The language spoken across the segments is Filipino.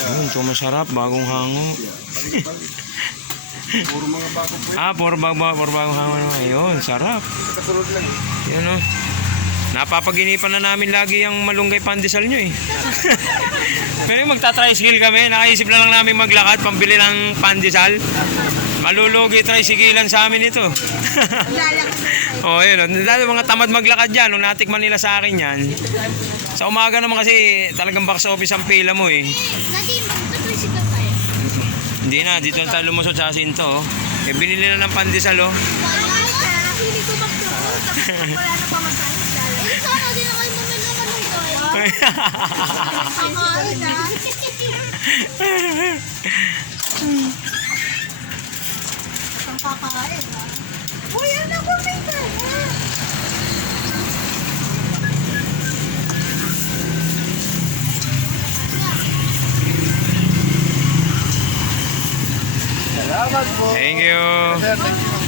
Yun, ito masarap, bagong hango. Puro mga bago po. Puro bagong hango naman. Ayun, sarap. Kasunod lang eh. Yun o. Napapaginipan na namin lagi yung malunggay pandesal nyo eh. Pero magta-tricycle kami, nakaisip na lang namin maglakad, pambili ng pandesal. Malulugi tricyclean sa amin ito. Oh, yun. Dahil mga tamad maglakad yan, nung natikman nila sa akin yan. Sa umaga naman kasi talagang box office ang pila mo eh. Nag-tricycle pa eh. Hindi na, dito na tayo lumusot sa asinto. Oh. Eh, binili na ng pandesal oh. Hindi ko mag-tricycle. Wala na pa mag-tricycle. Eh, sana din ako yung bumili ng malunggay. Kakain na. Ang kakain ha. Uy, ano bumili ka na? Salamat po. Thank you. Sir, thank you.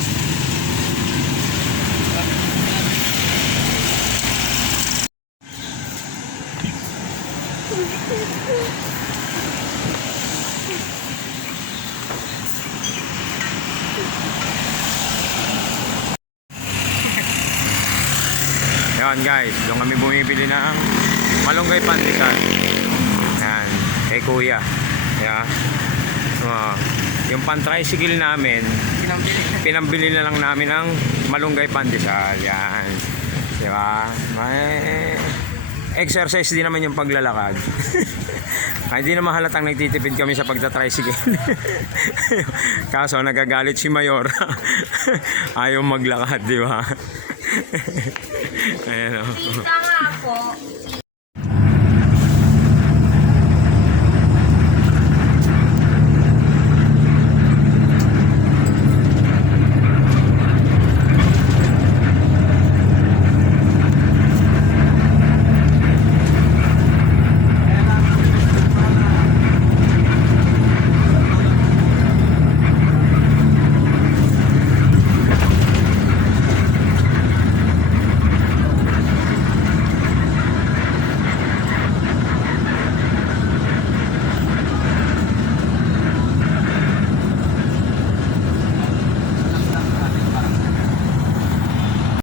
Yan guys, doon kami bumibili ng malunggay pandesal. Yan, kay kuya. Yan. Yung pan-tricycle namin, pinambili na lang namin ng malunggay pandesal. Yan. Diba? May exercise din naman yung paglalakad. Hindi na mahalatang nagtitipid kami sa pagta-tricycle. Kaso nagagalit si Mayor. Ayaw maglakad, di ba? Ayan o. Tita nga po.